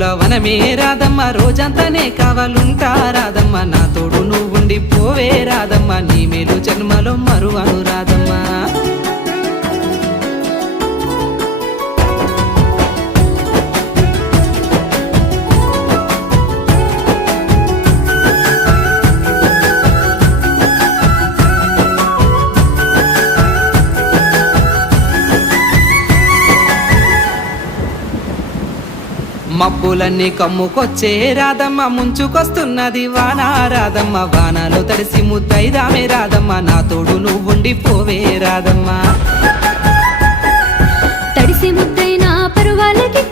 పూల వనమే రాదమ్మ రోజంతానే కావాలుంటా రాదమ్మ నా తోడు నువ్వుండి పోవే రాదమ్మ నీ మేలు జన్మలో మరువను రాదమ్మ మబ్బులన్నీ కమ్ముకొచ్చే రాదమ్మ ముంచుకొస్తున్నది వాన రాదమ్మ వానలో తడిసి ముద్దైదామే రాదమ్మ నా తోడు నువ్వుండి పోవే రాదమ్మ తడిసి ముద్దైన పరువాలకి